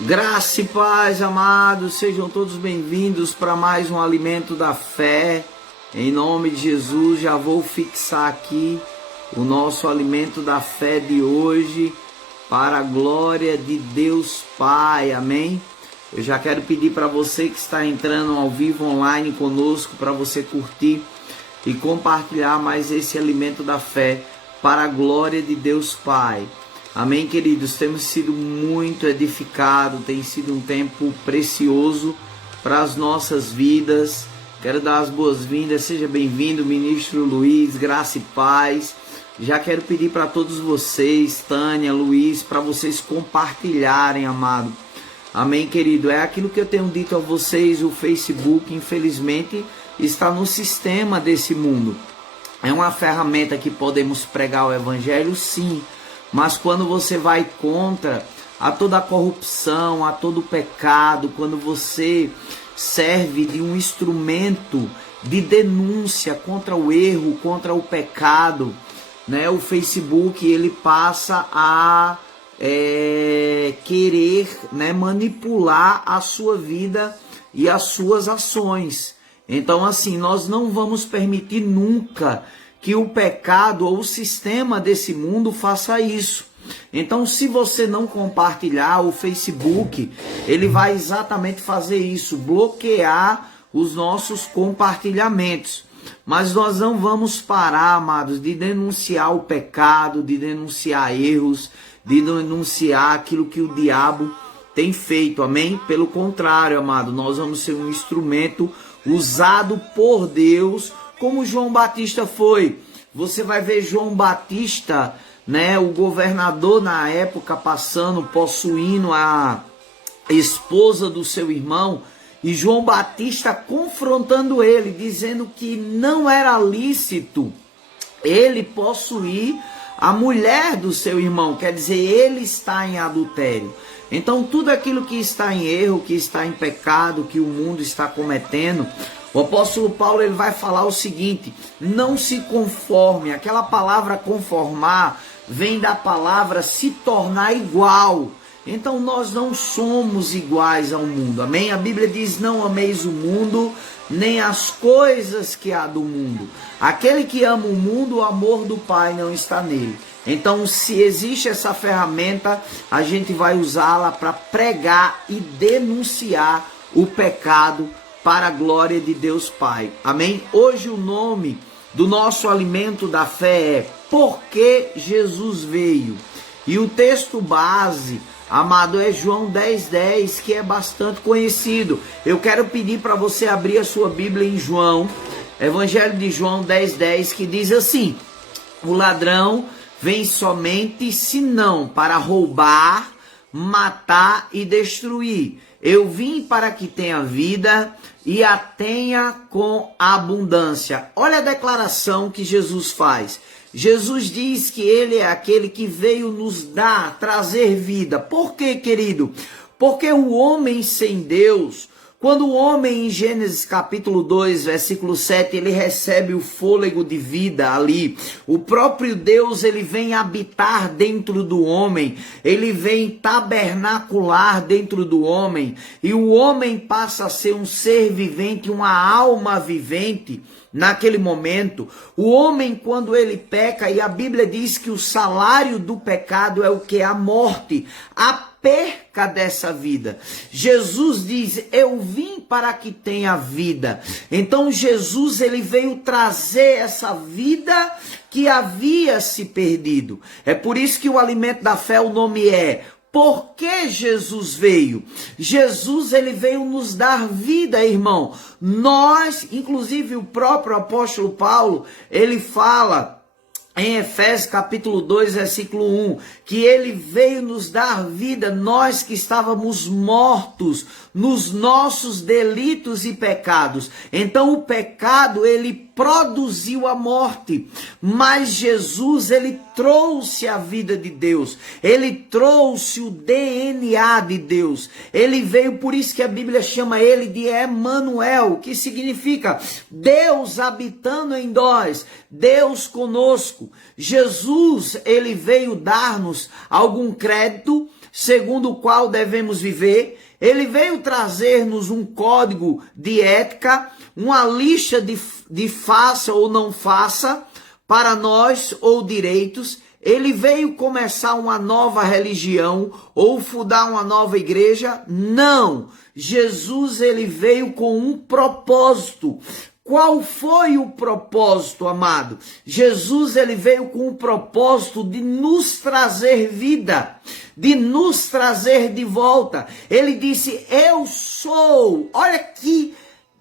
Graça e paz, amados, sejam todos bem-vindos para mais um Alimento da Fé. Em nome de Jesus, já vou fixar aqui o nosso Alimento da Fé de hoje, para a glória de Deus Pai, amém? Eu já quero pedir para você que está entrando ao vivo online conosco, para você curtir e compartilhar mais esse Alimento da Fé, para a glória de Deus Pai. Amém, queridos? Temos sido muito edificados, tem sido um tempo precioso para as nossas vidas. Quero dar as boas-vindas, seja bem-vindo, Ministro Luiz, graça e paz. Já quero pedir para todos vocês, Tânia, Luiz, para vocês compartilharem, amado. Amém, querido? É aquilo que eu tenho dito a vocês, o Facebook, infelizmente, está no sistema desse mundo. É uma ferramenta que podemos pregar o Evangelho, sim. Mas quando você vai contra a toda a corrupção, a todo o pecado, quando você serve de um instrumento de denúncia contra o erro, contra o pecado, né? O Facebook ele passa a querer, né, manipular a sua vida e as suas ações. Então, assim, nós não vamos permitir nunca que o pecado ou o sistema desse mundo faça isso. Então, se você não compartilhar, o Facebook, ele vai exatamente fazer isso, bloquear os nossos compartilhamentos. Mas nós não vamos parar, amados, de denunciar o pecado, de denunciar erros, de denunciar aquilo que o diabo tem feito, amém? Pelo contrário, amado, nós vamos ser um instrumento usado por Deus, como João Batista foi. Você vai ver João Batista, né, o governador na época passando, possuindo a esposa do seu irmão, e João Batista confrontando ele, dizendo que não era lícito ele possuir a mulher do seu irmão, quer dizer, ele está em adultério. Então tudo aquilo que está em erro, que está em pecado, que o mundo está cometendo, o apóstolo Paulo ele vai falar o seguinte: não se conforme. Aquela palavra conformar vem da palavra se tornar igual. Então nós não somos iguais ao mundo, amém? A Bíblia diz: não ameis o mundo, nem as coisas que há do mundo. Aquele que ama o mundo, o amor do Pai não está nele. Então, se existe essa ferramenta, a gente vai usá-la para pregar e denunciar o pecado para a glória de Deus Pai. Amém? Hoje o nome do nosso alimento da fé é Por que Jesus veio? E o texto base, amado, é João 10:10, que é bastante conhecido. Eu quero pedir para você abrir a sua Bíblia em João, Evangelho de João 10:10, que diz assim: o ladrão vem somente senão para roubar, matar e destruir. Eu vim para que tenha vida e a tenha com abundância. Olha a declaração que Jesus faz. Jesus diz que ele é aquele que veio nos dar, trazer vida. Por quê, querido? Porque o homem sem Deus, quando o homem em Gênesis capítulo 2, versículo 7, ele recebe o fôlego de vida ali, o próprio Deus ele vem habitar dentro do homem, ele vem tabernacular dentro do homem, e o homem passa a ser um ser vivente, uma alma vivente. Naquele momento, o homem quando ele peca, e a Bíblia diz que o salário do pecado é o que? A morte, a perca dessa vida. Jesus diz: eu vim para que tenha vida. Então Jesus ele veio trazer essa vida que havia se perdido. É por isso que o alimento da fé, o nome é Por que Jesus veio? Jesus ele veio nos dar vida, irmão. Nós, inclusive o próprio apóstolo Paulo, ele fala em Efésios capítulo 2, versículo 1, que ele veio nos dar vida, nós que estávamos mortos nos nossos delitos e pecados. Então o pecado, ele produziu a morte, mas Jesus, ele trouxe a vida de Deus, ele trouxe o DNA de Deus, ele veio, por isso que a Bíblia chama ele de Emanuel, que significa Deus habitando em nós, Deus conosco. Jesus, ele veio dar-nos algum crédito, segundo o qual devemos viver. Ele veio trazer-nos um código de ética, uma lista de faça ou não faça para nós ou direitos. Ele veio começar uma nova religião ou fundar uma nova igreja? Não. Jesus, ele veio com um propósito. Qual foi o propósito, amado? Jesus, ele veio com o propósito de nos trazer vida, de nos trazer de volta. Ele disse, eu sou. Olha que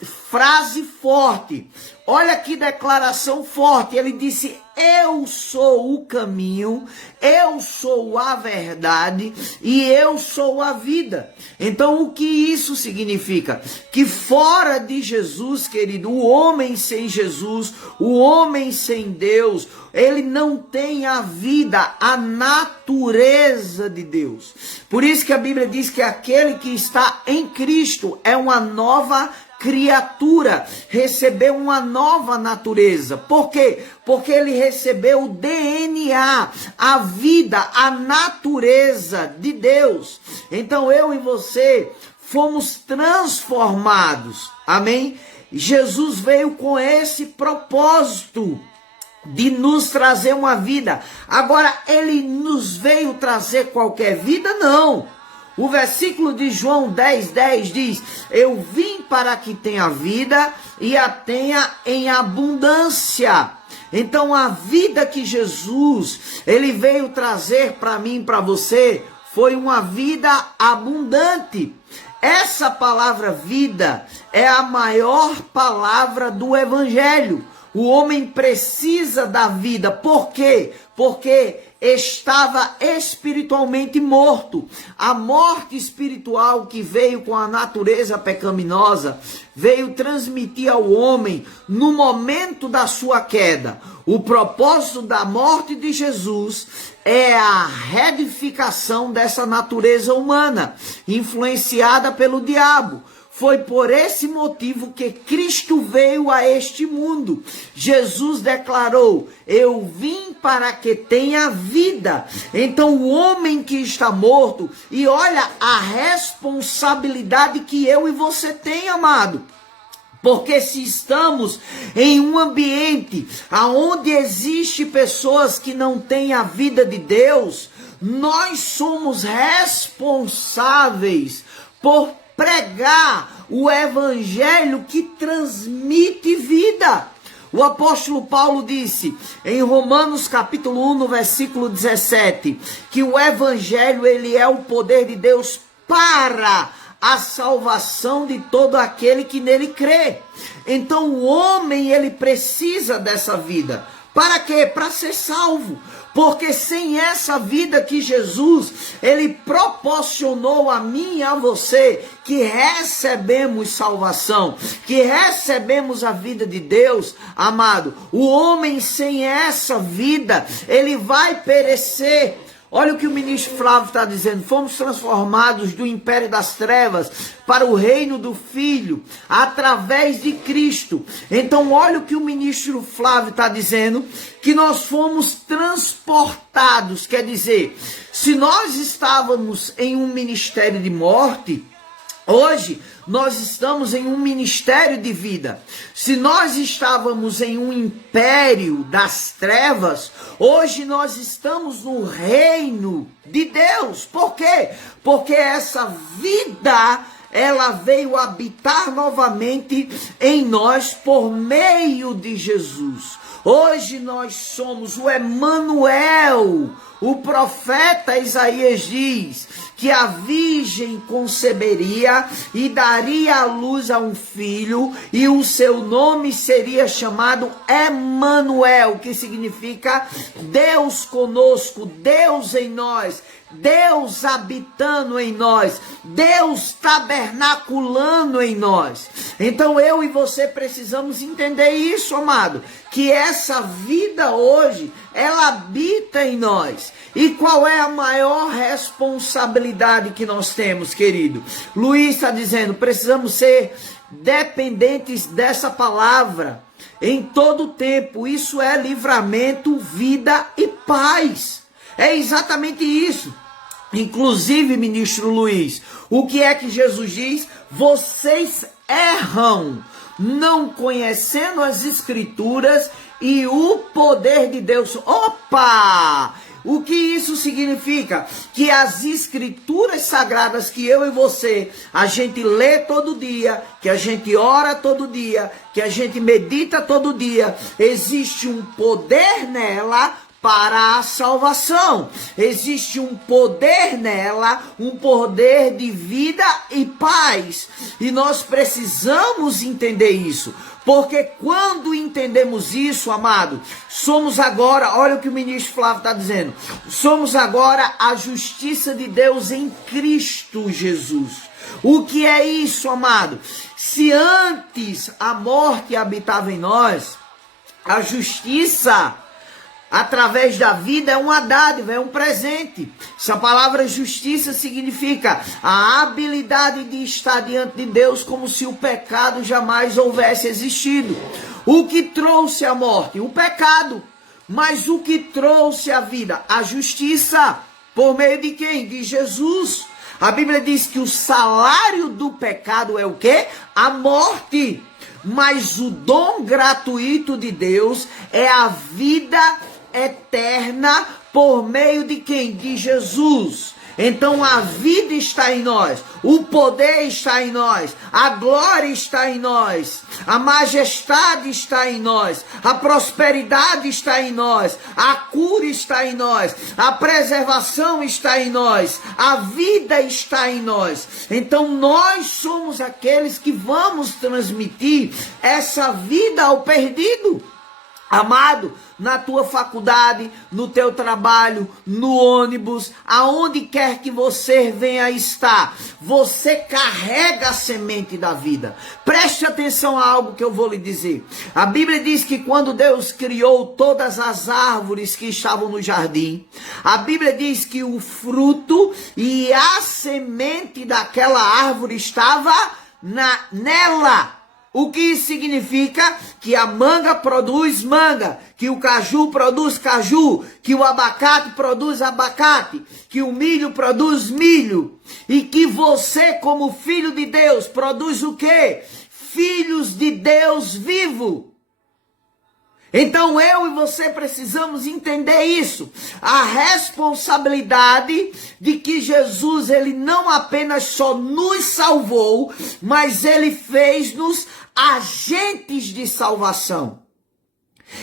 frase forte. Olha que declaração forte. Ele disse, eu sou o caminho, eu sou a verdade e eu sou a vida. Então, o que isso significa? Que fora de Jesus, querido, o homem sem Jesus, o homem sem Deus, ele não tem a vida, a natureza de Deus. Por isso que a Bíblia diz que aquele que está em Cristo é uma nova criatura, recebeu uma nova natureza. Por quê? Porque ele recebeu o DNA, a vida, a natureza de Deus. Então eu e você fomos transformados. Amém? Jesus veio com esse propósito de nos trazer uma vida. Agora, ele nos veio trazer qualquer vida? Não. O versículo de João 10:10 diz, eu vim para que tenha vida e a tenha em abundância. Então a vida que Jesus, ele veio trazer para mim e para você, foi uma vida abundante. Essa palavra vida é a maior palavra do Evangelho. O homem precisa da vida. Por quê? Porque estava espiritualmente morto. A morte espiritual que veio com a natureza pecaminosa veio transmitir ao homem no momento da sua queda. O propósito da morte de Jesus é a reedificação dessa natureza humana, influenciada pelo diabo. Foi por esse motivo que Cristo veio a este mundo. Jesus declarou, eu vim para que tenha vida. Então o homem que está morto, e olha a responsabilidade que eu e você tem, amado. Porque se estamos em um ambiente onde existe pessoas que não têm a vida de Deus, nós somos responsáveis por pregar o evangelho que transmite vida. O apóstolo Paulo disse em Romanos capítulo 1, no versículo 17, que o evangelho, ele é o poder de Deus para a salvação de todo aquele que nele crê. Então o homem, ele precisa dessa vida. Para quê? Para ser salvo. Porque sem essa vida que Jesus, ele proporcionou a mim e a você, que recebemos salvação, que recebemos a vida de Deus, amado, o homem sem essa vida, ele vai perecer. Olha o que o ministro Flávio está dizendo, fomos transformados do império das trevas para o reino do Filho, através de Cristo. Então olha o que o ministro Flávio está dizendo, que nós fomos transportados, quer dizer, se nós estávamos em um ministério de morte, hoje nós estamos em um ministério de vida. Se nós estávamos em um império das trevas, hoje nós estamos no reino de Deus. Por quê? Porque essa vida, ela veio habitar novamente em nós por meio de Jesus. Hoje nós somos o Emanuel. O profeta Isaías diz que a virgem conceberia e daria à luz a um filho, e o seu nome seria chamado Emanuel, que significa Deus conosco, Deus em nós, Deus habitando em nós, Deus tabernaculando em nós. Então eu e você precisamos entender isso, amado, que essa vida hoje, ela habita em nós. E qual é a maior responsabilidade que nós temos, querido? Luiz está dizendo, precisamos ser dependentes dessa palavra em todo o tempo. Isso é livramento, vida e paz. É exatamente isso. Inclusive, ministro Luiz, o que é que Jesus diz? Vocês erram, não conhecendo as Escrituras e o poder de Deus. Opa! O que isso significa? Que as Escrituras sagradas que eu e você, a gente lê todo dia, que a gente ora todo dia, que a gente medita todo dia, existe um poder nela para a salvação. Existe um poder nela, um poder de vida e paz. E nós precisamos entender isso. Porque quando entendemos isso, amado, somos agora, olha o que o ministro Flávio está dizendo, somos agora a justiça de Deus em Cristo Jesus. O que é isso, amado? Se antes a morte habitava em nós, a justiça através da vida é uma dádiva, é um presente. Essa palavra justiça significa a habilidade de estar diante de Deus como se o pecado jamais houvesse existido. O que trouxe a morte? O pecado. Mas o que trouxe a vida? A justiça. Por meio de quem? De Jesus. A Bíblia diz que o salário do pecado é o quê? A morte. Mas o dom gratuito de Deus é a vida eterna por meio de quem? De Jesus. Então a vida está em nós, o poder está em nós, a glória está em nós, a majestade está em nós, a prosperidade está em nós, a cura está em nós, a preservação está em nós, a vida está em nós. Então nós somos aqueles que vamos transmitir essa vida ao perdido. Amado, na tua faculdade, no teu trabalho, no ônibus, aonde quer que você venha estar, você carrega a semente da vida. Preste atenção a algo que eu vou lhe dizer. A Bíblia diz que quando Deus criou todas as árvores que estavam no jardim, a Bíblia diz que o fruto e a semente daquela árvore estava nela. O que isso significa? Que a manga produz manga, que o caju produz caju, que o abacate produz abacate, que o milho produz milho, e que você, como filho de Deus, produz o quê? Filhos de Deus vivo. Então eu e você precisamos entender isso, a responsabilidade de que Jesus, ele não apenas só nos salvou, mas ele fez-nos agentes de salvação.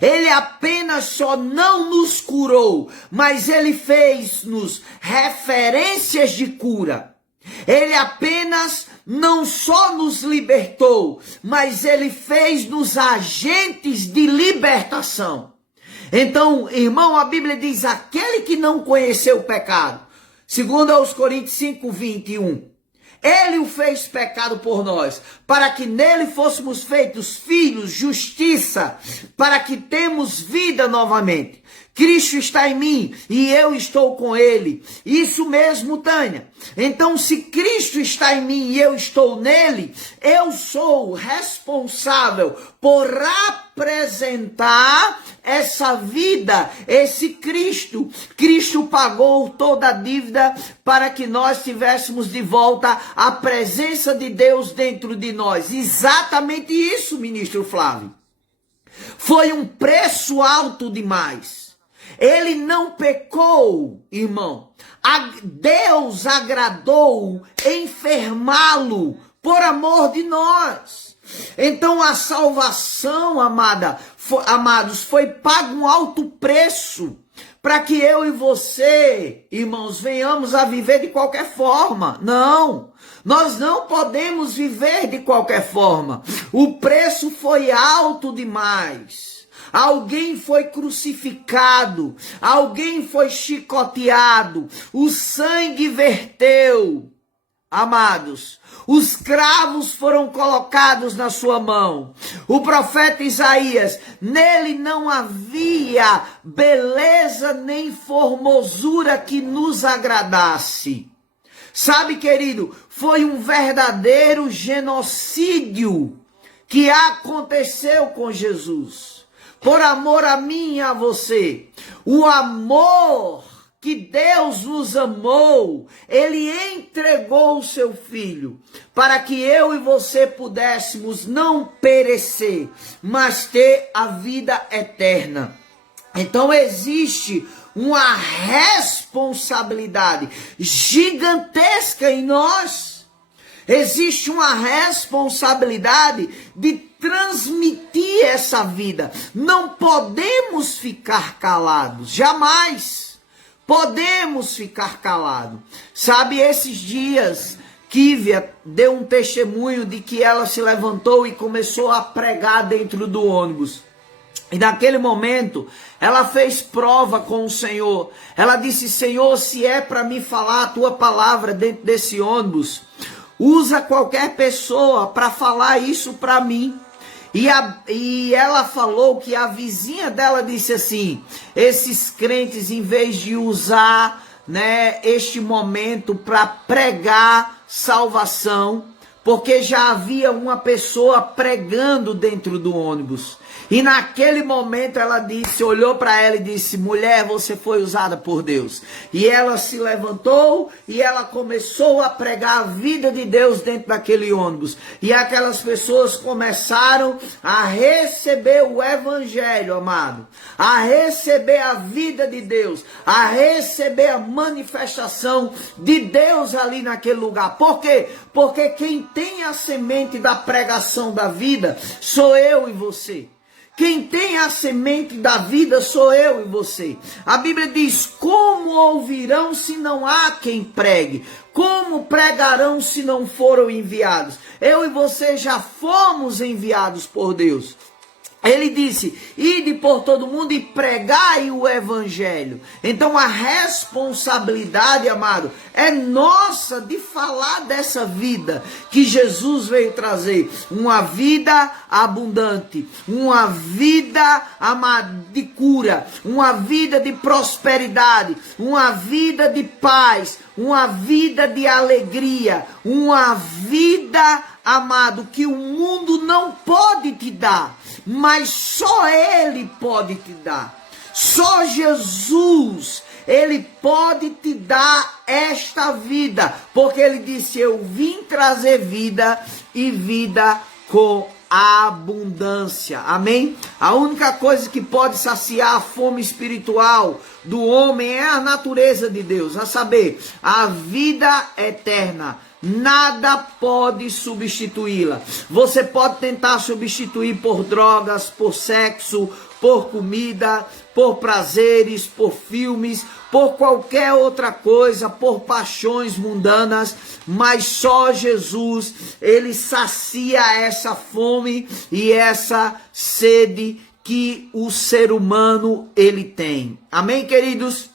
Ele apenas só não nos curou, mas ele fez-nos referências de cura. Ele apenas não só nos libertou, mas ele fez-nos agentes de libertação. Então, irmão, a Bíblia diz, aquele que não conheceu o pecado, segundo aos Coríntios 5:21, ele o fez pecado por nós, para que nele fôssemos feitos filhos, justiça, para que temos vida novamente. Cristo está em mim e eu estou com ele. Isso mesmo, Tânia. Então, se Cristo está em mim e eu estou nele, eu sou responsável por apresentar essa vida, esse Cristo. Cristo pagou toda a dívida para que nós tivéssemos de volta a presença de Deus dentro de nós. Exatamente isso, ministro Flávio. Foi um preço alto demais. Ele não pecou, irmão. Deus agradou enfermá-lo por amor de nós. Então a salvação, amados, foi pago um alto preço para que eu e você, irmãos, venhamos a viver de qualquer forma. Não, nós não podemos viver de qualquer forma. O preço foi alto demais. Alguém foi crucificado, alguém foi chicoteado, o sangue verteu, amados, os cravos foram colocados na sua mão. O profeta Isaías, nele não havia beleza nem formosura que nos agradasse. Sabe, querido, foi um verdadeiro genocídio que aconteceu com Jesus. Por amor a mim e a você. O amor que Deus nos amou, Ele entregou o seu Filho, para que eu e você pudéssemos não perecer, mas ter a vida eterna. Então existe uma responsabilidade gigantesca em nós. Existe uma responsabilidade de transmitir essa vida. Não podemos ficar calados, jamais podemos ficar calados. Sabe, esses dias, Kívia deu um testemunho de que ela se levantou e começou a pregar dentro do ônibus. E naquele momento, ela fez prova com o Senhor. Ela disse: Senhor, se é para me falar a tua palavra dentro desse ônibus, usa qualquer pessoa para falar isso para mim. E ela falou que a vizinha dela disse assim: esses crentes, em vez de usar, né, este momento para pregar salvação, porque já havia uma pessoa pregando dentro do ônibus. E naquele momento ela disse, olhou para ela e disse: mulher, você foi usada por Deus. E ela se levantou e ela começou a pregar a vida de Deus dentro daquele ônibus. E aquelas pessoas começaram a receber o evangelho, amado. A receber a vida de Deus. A receber a manifestação de Deus ali naquele lugar. Por quê? Porque quem tem a semente da pregação da vida sou eu e você. Quem tem a semente da vida sou eu e você. A Bíblia diz: como ouvirão se não há quem pregue? Como pregarão se não foram enviados? Eu e você já fomos enviados por Deus. Ele disse: ide por todo mundo e pregai o evangelho. Então a responsabilidade, amado, é nossa de falar dessa vida que Jesus veio trazer. Uma vida abundante, uma vida, amado, de cura, uma vida de prosperidade, uma vida de paz, uma vida de alegria, uma vida, amado, que o mundo não pode te dar, mas só Ele pode te dar. Só Jesus, Ele pode te dar esta vida, porque Ele disse: eu vim trazer vida e vida com abundância. Amém? A única coisa que pode saciar a fome espiritual do homem é a natureza de Deus, a saber, a vida eterna. Nada pode substituí-la. Você pode tentar substituir por drogas, por sexo, por comida, por prazeres, por filmes, por qualquer outra coisa, por paixões mundanas, mas só Jesus, Ele sacia essa fome e essa sede que o ser humano, ele tem. Amém, queridos?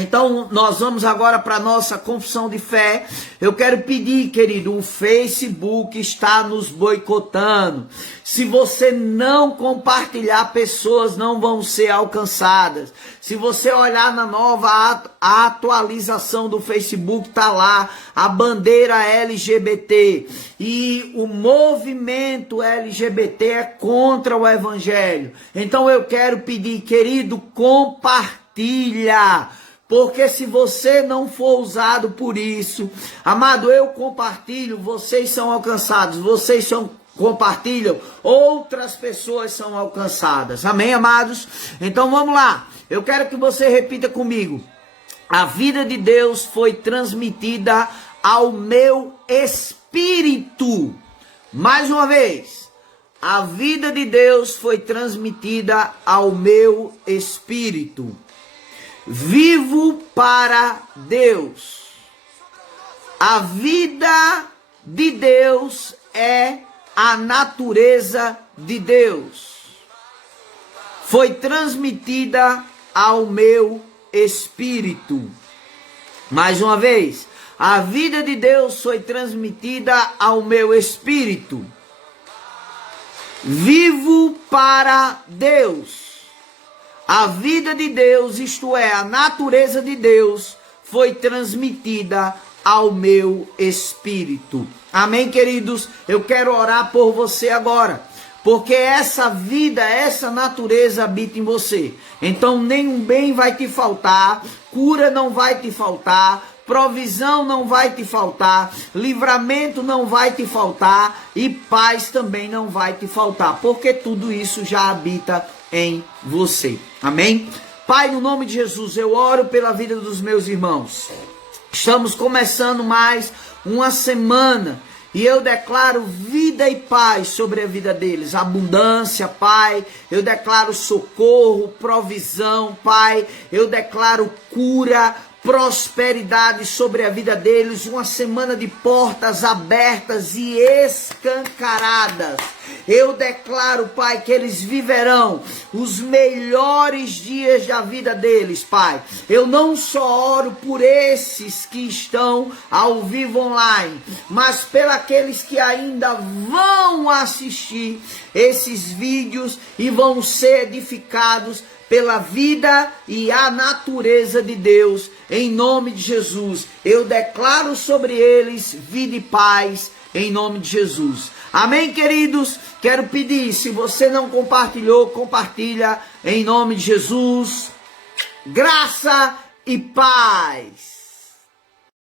Então, nós vamos agora para a nossa confissão de fé. Eu quero pedir, querido, o Facebook está nos boicotando. Se você não compartilhar, pessoas não vão ser alcançadas. Se você olhar na nova atualização do Facebook, está lá a bandeira LGBT. E o movimento LGBT é contra o evangelho. Então, eu quero pedir, querido, compartilha. Porque se você não for usado por isso, amado, eu compartilho, vocês são alcançados, vocês compartilham, outras pessoas são alcançadas. Amém, amados? Então vamos lá, eu quero que você repita comigo: a vida de Deus foi transmitida ao meu espírito. Mais uma vez, a vida de Deus foi transmitida ao meu espírito. Vivo para Deus. A vida de Deus é a natureza de Deus. Foi transmitida ao meu espírito. Mais uma vez, a vida de Deus foi transmitida ao meu espírito. Vivo para Deus. A vida de Deus, isto é, a natureza de Deus, foi transmitida ao meu espírito. Amém, queridos? Eu quero orar por você agora, porque essa vida, essa natureza habita em você. Então nenhum bem vai te faltar, cura não vai te faltar, provisão não vai te faltar, livramento não vai te faltar e paz também não vai te faltar, porque tudo isso já habita em você. Amém? Pai, no nome de Jesus, eu oro pela vida dos meus irmãos. Estamos começando mais uma semana e eu declaro vida e paz sobre a vida deles, abundância, Pai. Eu declaro socorro, provisão, Pai. Eu declaro cura, prosperidade sobre a vida deles, uma semana de portas abertas e escancaradas. Eu declaro, Pai, que eles viverão os melhores dias da vida deles, Pai. Eu não só oro por esses que estão ao vivo online, mas pelos aqueles que ainda vão assistir esses vídeos e vão ser edificados pela vida e a natureza de Deus. Em nome de Jesus, eu declaro sobre eles vida e paz, em nome de Jesus. Amém, queridos? Quero pedir, se você não compartilhou, compartilha, em nome de Jesus. Graça e paz.